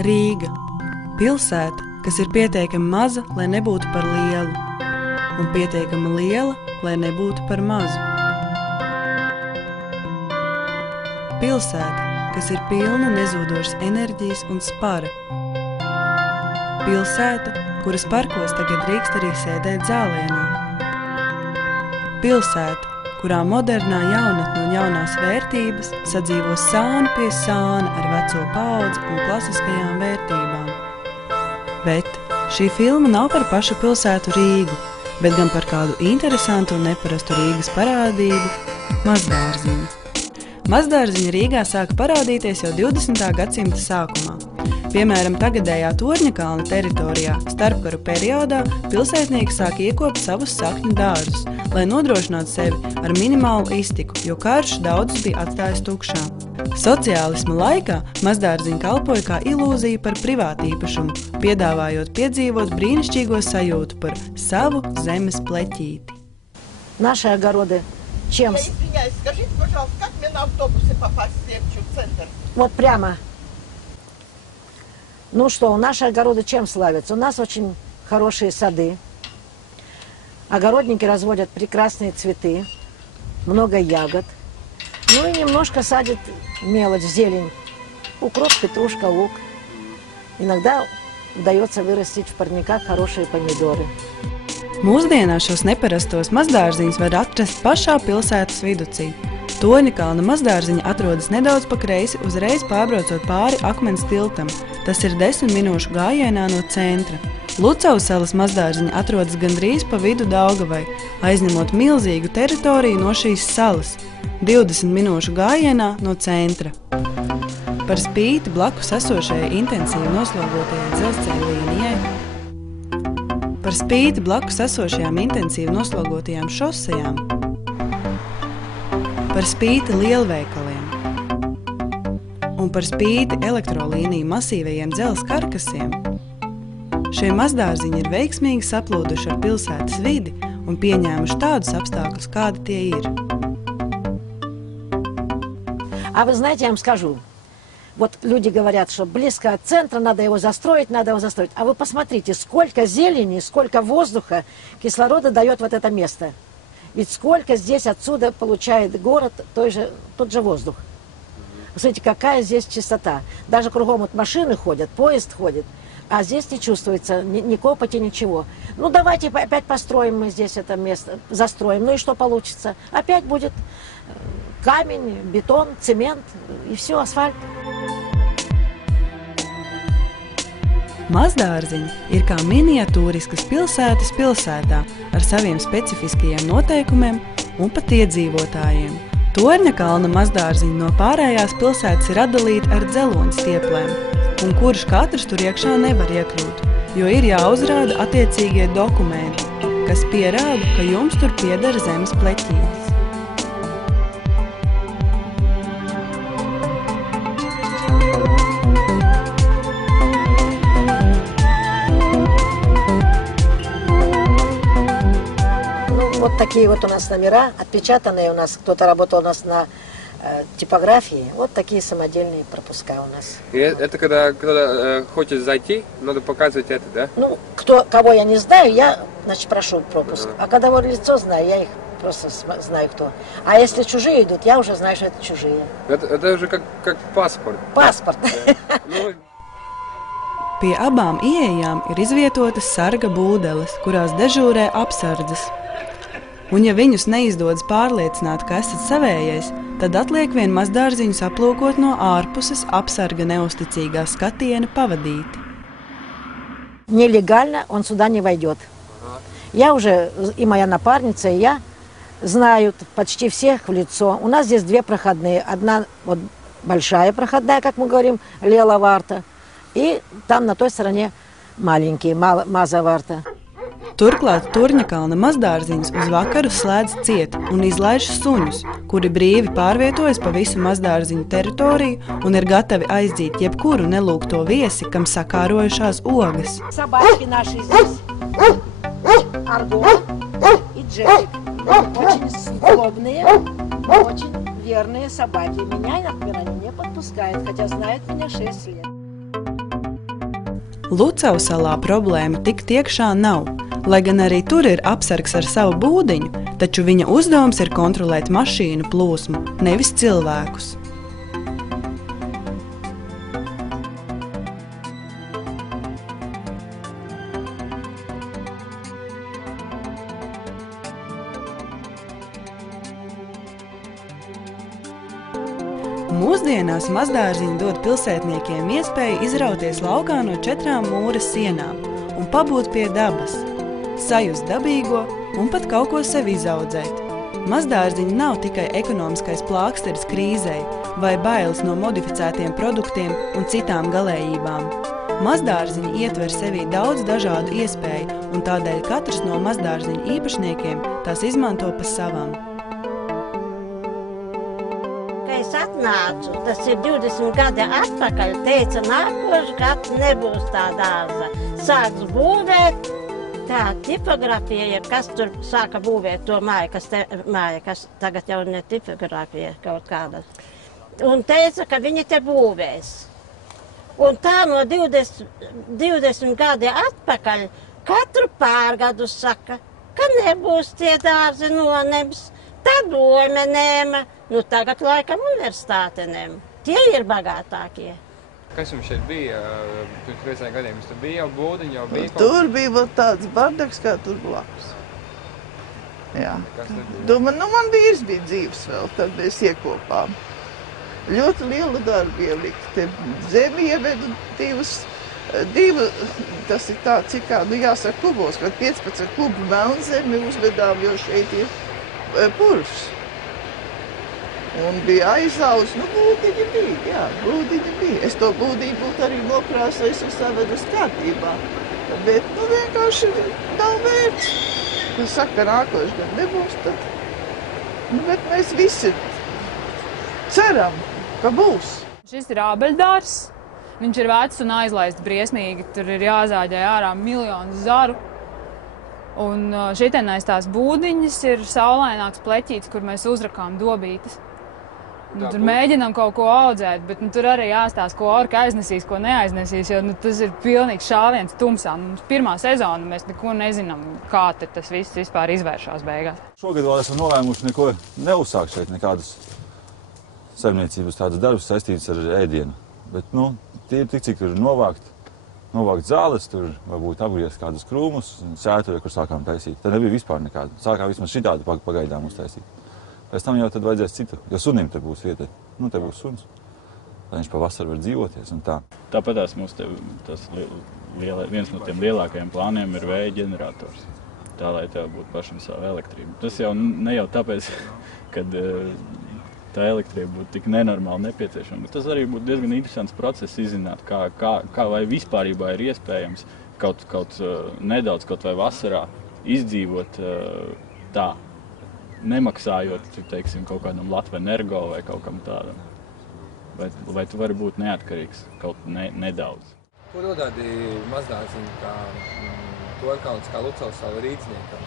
Rīga – pilsēta, kas ir pietiekami maza, lai nebūtu par lielu, un pietiekami liela, lai nebūtu par mazu. Pilsēta, kas ir pilna nezūdošas enerģijas un spara. Pilsēta, kuras parkos tagad drīkst arī sēdēt zālienā. Pilsēta, kurā modernā jaunatne un jaunās vērtības sadzīvo sāni pie sāna ar veco paudzi un klasiskajām vērtībām. Bet šī filma nav par pašu pilsētu Rīgu, bet gan par kādu interesantu un neparastu Rīgas parādību – mazdārziņu. Mazdārziņi Rīgā sāka parādīties jau 20. gadsimta sākumā. Piemēram, tagadējā Torņakalna teritorijā starpkaru periodā pilsētnieki sāk iekopt savus sakņu dārzus, lai nodrošinātu sevi ar minimālu iztiku, jo karš daudzus bija atstājis tukšā. Sociālisma laikā mazdārziņi kalpoja kā ilūzija par privātīpašumu, piedāvājot piedzīvot brīnišķīgo sajūtu par savu zemes pleķīti. Наши огороды чем? Я извиняюсь, скажите, пожалуйста, как мне на автобусе попасть в Севчук центр? Вот прямо. Ну что, наши огороды чем славятся? У нас очень хорошие сады. Огородники разводят прекрасные цветы, много ягод. Ну и немножко садят мелочь, зелень. Укроп, петрушка, лук. Иногда удается вырастить в парниках хорошие помидоры. Mūsdienās šos neparastos mazdārziņus var atrast pašā pilsētas viducī. Torņakalna mazdārziņa atrodas nedaudz pa kreisi, uzreiz pārbraucot pāri akmens tiltam. Tas ir 10 minūšu gājienā no centra. Lucavas salas mazdārziņa atrodas gandrīz pa vidu Daugavai, aizņemot milzīgu teritoriju no šīs salas, 20 minūšu gājienā no centra. Par spīti blakus esošajai intensīvi noslogotajai dzelzceļa līnijai, par spīti blakus esošajām intensīvi noslogotajām šosejām, par spīti lielveikaliem un par spīti elektrolīniju masīvajiem dzelzs karkasiem, šie mazdārziņi ir veiksmīgi saplūduši ar pilsētas vidi un pieņēmuši tādus apstākļus, kādi tie ir. А вы знаете, я вам скажу, вот люди говорят, что близко от центра, надо его застроить. А вы посмотрите, сколько зелени, сколько воздуха, кислорода дает вот это место. Ведь сколько здесь отсюда получает город тот же воздух. Смотрите, какая здесь чистота. Даже кругом вот машины ходят, поезд ходит, а здесь не чувствуется ни копоти, ничего. Ну давайте опять построим мы здесь это место, застроим. Ну и что получится? Опять будет камень, бетон, цемент и все, асфальт. Mazdārziņi ir kā miniatūriskas pilsētas pilsētā ar saviem specifiskajiem noteikumiem un pat iedzīvotājiem. Torņakalna mazdārziņi no pārējās pilsētas ir atdalīti ar dzeloņu stieplēm, un kurš katrs tur iekšā nevar iekļūt, jo ir jāuzrāda attiecīgie dokumenti, kas pierāda, ka jums tur pieder zemes pleķītes. Вот такие вот у нас номера, отпечатанные у нас, кто-то работал у нас на типографии, вот такие самодельные пропуска у нас. И это когда хочет зайти, надо показывать это, да? Ну, кого я не знаю, я, значит, прошу пропуск. А когда его лицо знаю, я их просто знаю кто. А если чужие идут, я уже знаю, что это чужие. Это уже как паспорт. Паспорт. Да. Ну... Pie abām ieejām ir izvietotas sarga būdeles, kurās dežūrē apsardzes. Un ja viņus neizdodas pārliecināt, ka esat savējais, tad atliek vien mazdārziņus aplūkot no ārpuses apsarga neusticīgā skatiena pavadīti. Нелегально он сюда не войдет. Я уже, и моя напарница, и я знают почти всех в лицо. У нас здесь две проходные. Одна вот большая проходная, как мы говорим, Liela varta, и там на той стороне маленькие, Maza varta. Turklāt Torņakalna mazdārziņus uz vakaru slēdz ciet un izlaiž suņus, kuri brīvi pārvietojas pa visu mazdārziņu teritoriju un ir gatavi aizdzīt jebkuru nelūgto viesi, kam sakārojušās ogas. Собачки наши здесь. Арго и Джек. Очень удобные, очень верные собаки. Меня, например, они не подпускают, хотя знают меня 6 лет. Lucavas salā problēma tik tiekšā nav, lai gan arī tur ir apsargs ar savu būdiņu, taču viņa uzdevums ir kontrolēt mašīnu plūsmu, nevis cilvēkus. Mūsdienās mazdārziņi dod pilsētniekiem iespēju izrauties laukā no 4 mūra sienām un pabūt pie dabas, sajust dabīgo un pat kaut ko sev izaudzēt. Mazdārziņi nav tikai ekonomiskais plāksteris krīzei vai bailes no modificētiem produktiem un citām galējībām. Mazdārziņi ietver sevī daudz dažādu iespēju, un tādēļ katrs no mazdārziņu īpašniekiem tās izmanto pa savam. Es atnācu, tas ir 20 gadi atpakaļ, teica, nākošu gadu nebūs tā dārza. Sāks būvēt, tā tipografija, kas tur sāka būvēt to māju, kas tagad jau ne tipografija kaut kāda. Un teica, ka viņi te būvēs. Un tā no 20 gadi atpakaļ katru pārgadu saka, ka nebūs tie dārzi noņems, tad dome nēma. Nu, tagad laikam universitāte nēma. Tie ir bagātākie. Kas jums šeit bija pirms 5 gadiem? Jums tur bija jau būdiņi, jau bija? Tur bija vēl tāds bardaks, kā tur blakus. Jā. Man vīrs bija dzīves vēl, tad mēs iekopām. Ļoti lielu darbu ielikt. Te zemi ievedu divu, tas ir tā, cik kā, jāsaka kubos, kad 15 kubu melnzemi uzvedām, jo šeit ir purvs. Un bija aizaus, būdiņi bija, jā, būdiņi bija. Es to būdiņu būtu arī nokrāsojis un savedus kārtībā. Bet, vienkārši nav vērts. Kas saka, nākoši gan nebūs, tad, bet mēs visi ceram, ka būs. Šis ir ābeļdārs. Viņš ir vecs un aizlaists briesmīgi. Tur ir jāzāģē ārā miljonus zaru. Un šitenais tās būdiņas ir saulaināks pleķītis, kur mēs uzrakām dobītes. Tur mēģinām kaut ko audzēt, bet tur arī jāstāsta, ko orka aiznesīs, ko neaiznesīs, jo tas ir pilnīgs šāviens tumsā. Pirmā sezona mēs neko nezinām, kā tas viss vispār izvēršās beigās. Šogad vēl esam nolēmuši neko neuzsākt šeit, nekādas saimniecības tādas darbus saistītas ar ēdienu. Bet, tie ir tik, cik tur novākt zāles, tur varbūt apgriezt kādus krūmus, sētuvi, kur sākām taisīt. Tad nebija vispār nekāda. Sākām vismaz šitādu pagaidām uztaisīt. Pēc tam jau tad vajadzēs citu, jo sunim te būs vieta. Te būs suns, lai viņš pavasarī var dzīvoties un tā. Tāpatās mums viens no tiem lielākajiem plāniem ir vēja ģenerators. Tā, lai tev būtu pašam savu elektrību. Tas jau ne jau tāpēc, kad tā elektrība būtu tik nenormāli nepieciešama. Tas arī būtu diezgan interesants process izzināt, kā vai vispārībā ir iespējams kaut nedaudz, kaut vai vasarā izdzīvot tā. Nemaksājot, teiksim, kaut kādam Latvenergo vai kaut kam tādam. Vai tu vari būt neatkarīgs kaut nedaudz. Ko dodādi mazdārziņi kā Torkalns, kā Lucavas sala rīcniekam?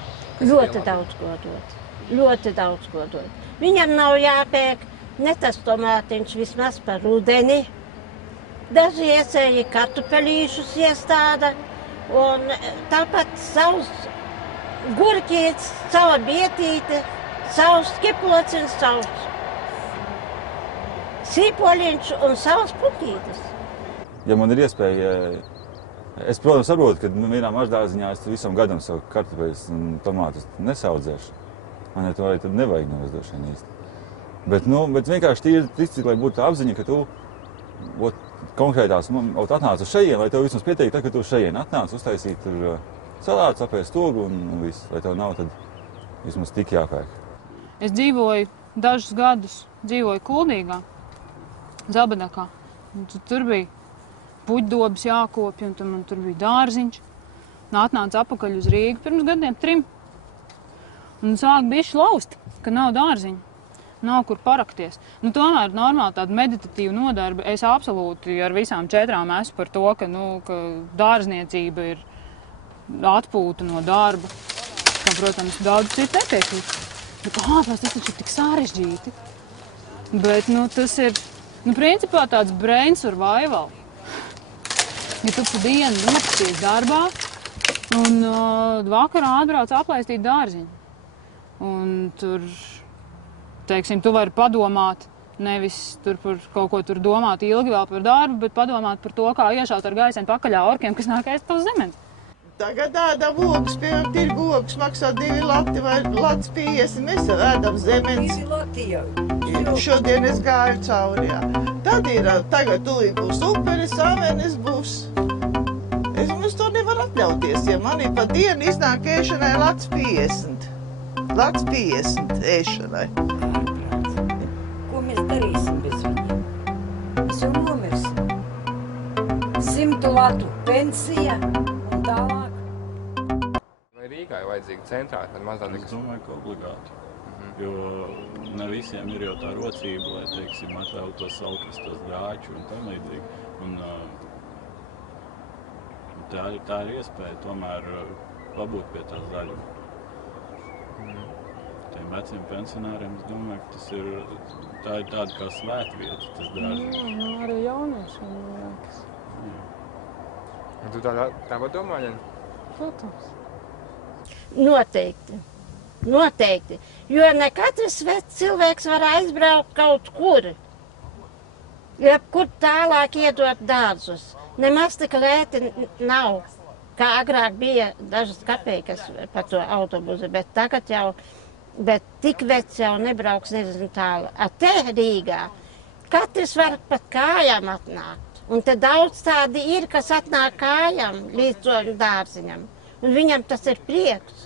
Ļoti daudz ko dod. Ļoti daudz ko dod. Viņam nav jāpēk ne tas tomātiņš vismaz par rudeni. Daži iesēji kartupelīšus iestāda un tāpat savs gurķīts, sava bietīte, savs skiplocins, savs sīpoliņš un savs puķītes. Ja man ir iespēja, es, protams, saprotu, ka vienā maždārziņā es visam gadam savu kartupeļus un tomātus nesaudzēšu. Man to arī tad nevajag neuzdošana īsti. Bet vienkārši tīri, lai būtu apziņa, ka tu konkrētās atnāc uz šejien, lai tev vismaz pieteikt, ka tu šejien atnāc uztaisīt tur salāts, apēst ogu un viss, lai tev nav tad vismaz tik jāpērk. Es dzīvoju dažus gadus, Kuldīgā, Zabadakā. Tur bija puķdobis jākopja, un tur bija dārziņš. Atnāca apakaļ uz Rīgu pirms gadiem 3. Un sāk bišķi laust, ka nav dārziņa, nav kur parakties. Tomēr normāli tāda meditatīva nodarbe. Es absolūti ar visām 4 esmu par to, ka dārzniecība ir atpūta no darba, kam, protams, daudz citu nepiekrīt. Bet tas taču ir tik sarežģīti. Bet, tas ir, principā tāds brain survival. ja tu pa dienu nokusties darbā un vakarā atbrauc aplaistīt dārziņu. Un tur, teiksim, tu vari padomāt, nevis tur par kaut ko tur domāt ilgi vēl par darbu, bet padomāt par to, kā iešaut ar gaiseni pakaļā orkiem, kas nāk ēst tavs zemens. Tagad ēdam ogas, piemēram, tirgu ogas maksā 2 lati vai lats 50, mēs jau ēdam zemens. 2 lati jau. Šodien es gāju cauri, jā. Tad ir, tagad tūlīt būs uperis, avenes būs. Es to nevaru atļauties, ja man ir pa dienu iznāk ēšanai lats 50. Lats 50 ēšanai. Ko mēs darīsim bez viņiem? Mēs jau nomirsim. 100 latu pensija un tālāk. Vai Rīgā ir vajadzīga centrā, tad mazāk Es domāju, ka obligāti. Jo ne visiem ir jau tā rocība, lai, teiksim, atļautu tos salkrastos dāķu un tam līdzīgi. Un tā ir iespēja tomēr pabūt pie tās zaļuma. Tiem veciem pensionāriem, es domāju, ka tā ir tāda kā svētvieta, tas dārziņš. Jā, arī jauniešiem liekas. Un tu tāpat domā, Ņem? Protams. Noteikti. Noteikti. Jo ne katrs vecs cilvēks var aizbraukt kaut kur. Jebkur tālāk iedot dārzus. Nemaz tik lēti nav, kā agrāk bija dažas kapeikas par to autobusu, bet tagad jau, bet tik vecs jau nebrauks nezinu tālu. Te Rīgā katrs var pat kājām atnākt. Un te daudz tādi ir, kas atnāk kājām līdz to dārziņam. Un viņam tas ir prieks.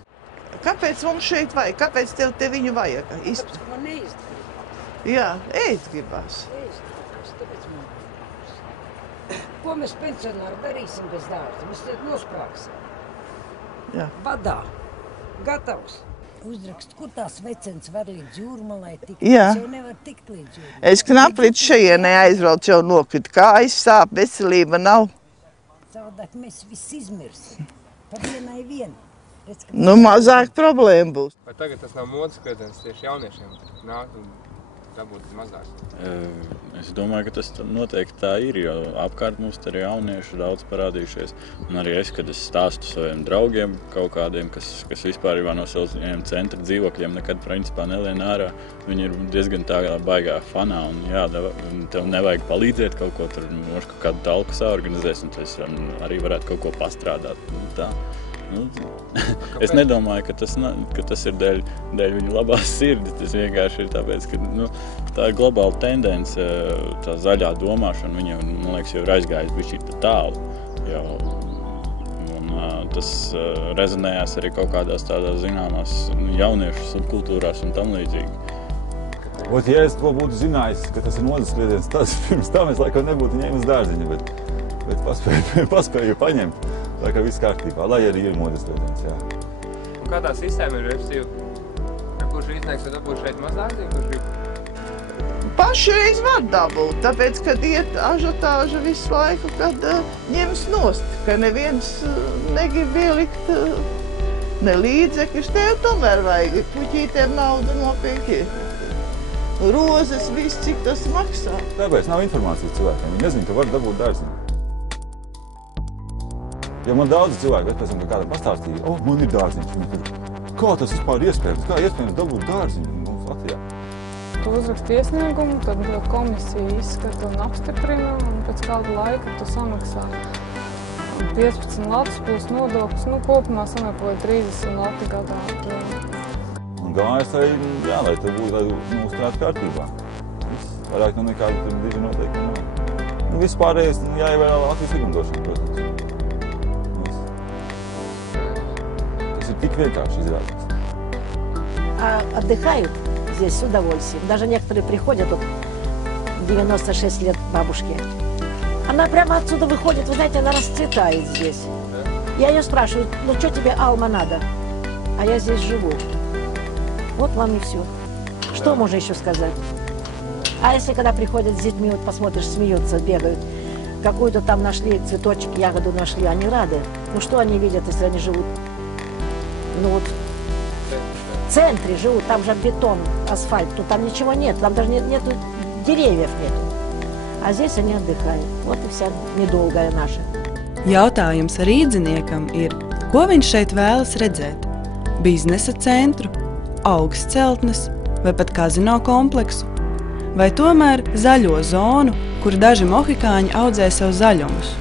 Kāpēc mums šeit vajag? Kāpēc te viņu vajag? Man neizd gribas. Jā, ēst gribas. Ēst gribas, tāpēc man gribas. Ko mēs pensionāri darīsim bez dārza? Mēs te nosprāksim. Jā. Badā. Gatavs. Uzrakst, kur tās vecens var līdz jūrmalai tikt. Jā. Es jau nevar tikt līdz jūrmalai. Es knap līdz šajienē aizbraucu, jau nokrit. Kājas sāp, veselība nav. Savādāk mēs viss izmirsim. Pa dienai vien. Nu, mazāk problēma būs. Vai tagad tas nav modes krediens tieši jauniešiem nāk un dabūt mazāk? Es domāju, ka tas noteikti tā ir, jo apkārt mums te ir jaunieši daudz parādījušies. Un arī es, kad es stāstu saviem draugiem kaut kādiem, kas vispār no saviem centra dzīvokļiem nekad principā nelien ārā, viņi ir diezgan tā baigā fanā un jā, tev nevajag palīdzēt kaut ko, tur kaut kādu talku saorganizēs un tas arī varētu kaut ko pastrādāt. Tā. Es nedomāju, ka tas ir dēļ viņu labās sirds. Tas vienkārši ir tāpēc, ka tā ir globāla tendence, tā zaļā domāšana. Viņa, man liekas, jau ir aizgājusi bišķi tālu. Un tas rezonējās arī kaut kādās tādās zināmās jauniešu subkultūrās un tam līdzīgi. Ja es to būtu zinājis, ka tas ir modes kliediens, tas pirms tam es laikam nebūtu ņēmis dārziņu, bet paspēju paņemt. Tā kā viss kārtībā, lai arī ir modes kliediens, jā. Un kā tā sistēma ir, kurš izniegs, vai dabūs šeit mazāk, kurš grib? Pašreiz var dabūt, tāpēc, kad iet ažotāža visu laiku, kad ņems nost, ka neviens negrib ielikt ne līdzekļus, tev tomēr vajag puķītēm naudu nopirkt. Rozes, viss, cik tas maksā. Tāpēc nav informācijas cilvēkiem, viņi nezin, ka var dabūt dārziņu. Ja man daudz cilvēku pēc tam kādam pastāstīja, man ir dārziņš, kā tas vispār iespējams, kā iespējams dabūt dārziņu mums Latvijā? Tu uzraksti iesniegumu, tad komisija izskata un apstiprina, un pēc kāda laika tu samaksā 15 latus plus nodokļus, kopumā sanāk vai 30 lati gadā. Un galvenais arī, jā, lai tev būtu uzturēt kārtībā. Vairāk nekāda diži noteikumi nav. Viss pārējais jāievērā Latvijas likumdošana, protams. Tik vienkārši izrādās. Отдыхают здесь с удовольствием. Даже некоторые приходят, вот 96 лет бабушке. Она прямо отсюда выходит, вы знаете, она расцветает здесь. Я ее спрашиваю, что тебе, Алма, надо? А я здесь живу. Вот вам и все. Что можно еще сказать? А если когда приходят с детьми, вот посмотришь, смеются, бегают, какую-то там нашли цветочек, ягоду нашли, они рады. Ну что они видят, если они живут? В центре живут, там же бетон, асфальт, там ничего нет, там даже нету деревьев нету. А здесь они отдыхают. Вот и вся недолгая наша. Jautājums rīdziniekam ir, ko viņš šeit vēlas redzēt? Biznesa centru, augstceltnes vai pat kazino kompleksu? Vai tomēr zaļo zonu, kur daži mohikāņi audzē sev zaļumus?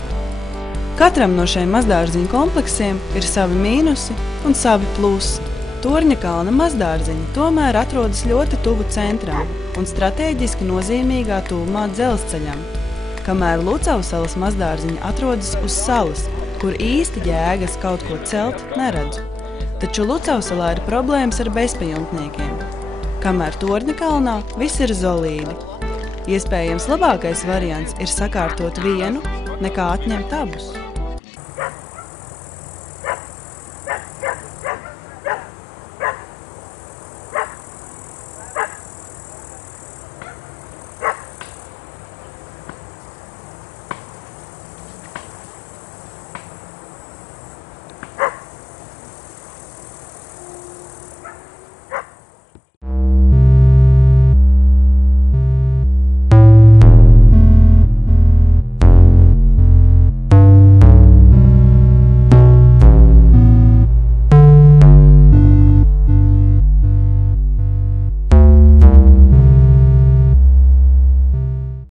Katram no šiem mazdārziņu kompleksiem ir savi mīnusi un savi plusi. Torņakalna mazdārziņi tomēr atrodas ļoti tuvu centrām un strateģiski nozīmīgā tuvumā dzelzceļam, kamēr Lucavsalas mazdārziņi atrodas uz salas, kur īsti jēgas kaut ko celt neredzu. Taču Lucavsalā ir problēmas ar bezpajumtniekiem, kamēr Torņakalnā viss ir zolīdi. Iespējams labākais variants ir sakārtot vienu, nekā atņemt abus.